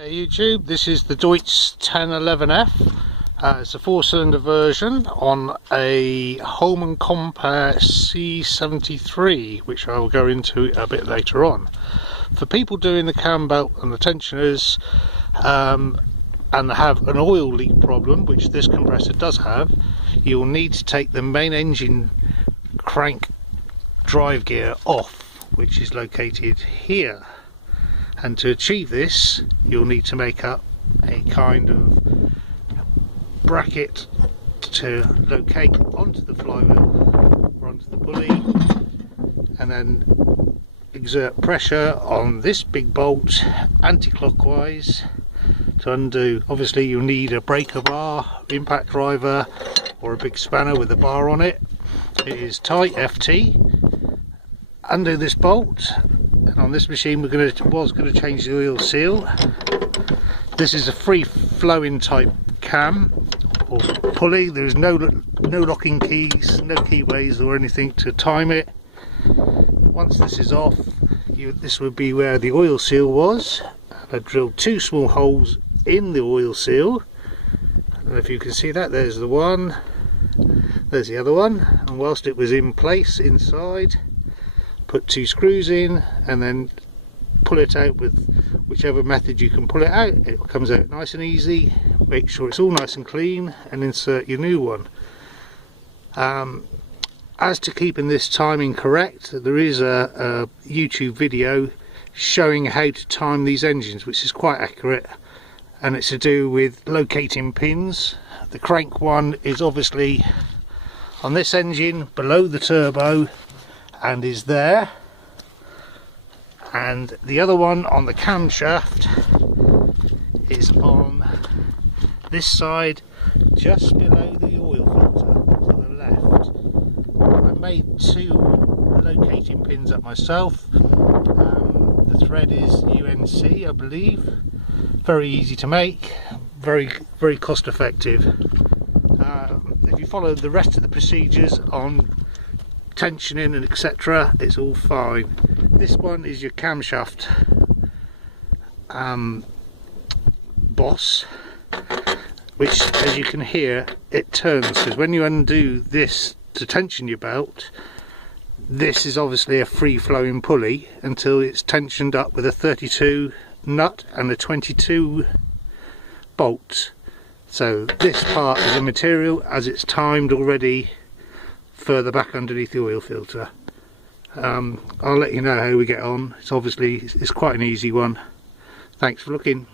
Hey YouTube, this is the Deutz 1011F. It's a 4-cylinder version on a Holman Compare C73, which I will go into a bit later on. For people doing the cam belt and the tensioners and have an oil leak problem, which this compressor does have, you'll need to take the main engine crank drive gear off, which is located here. And to achieve this, you'll need to make up a kind of bracket to locate onto the flywheel or onto the pulley, and then exert pressure on this big bolt anti-clockwise to undo. Obviously you'll need a breaker bar, impact driver, or a big spanner with a bar on it. It is tight FT. Undo this bolt. And on this machine was going to change the oil seal. This is a free flowing type cam or pulley. There is no locking keys, no keyways or anything to time it. Once this is off, this would be where the oil seal was. I drilled 2 small holes in the oil seal. I don't know if you can see that. There's the one, there's the other one, and whilst it was in place inside, put 2 screws in and then pull it out with whichever method you can pull it out. It comes out nice and easy. Make sure it's all nice and clean and insert your new one. As to keeping this timing correct, there is a YouTube video showing how to time these engines, which is quite accurate, and it's to do with locating pins. The crank one is obviously on this engine below the turbo and is there, and the other one on the camshaft is on this side just below the oil filter to the left. I made 2 locating pins up myself. The thread is UNC, I believe. Very easy to make, very cost effective. If you follow the rest of the procedures on tensioning and etc., it's all fine. This one is your camshaft boss, which, as you can hear, it turns, because when you undo this to tension your belt, this is obviously a free flowing pulley until it's tensioned up with a 32 nut and a 22 bolt. So this part is a material as it's timed already further back underneath the oil filter. I'll let you know how we get on. It's quite an easy one. Thanks for looking.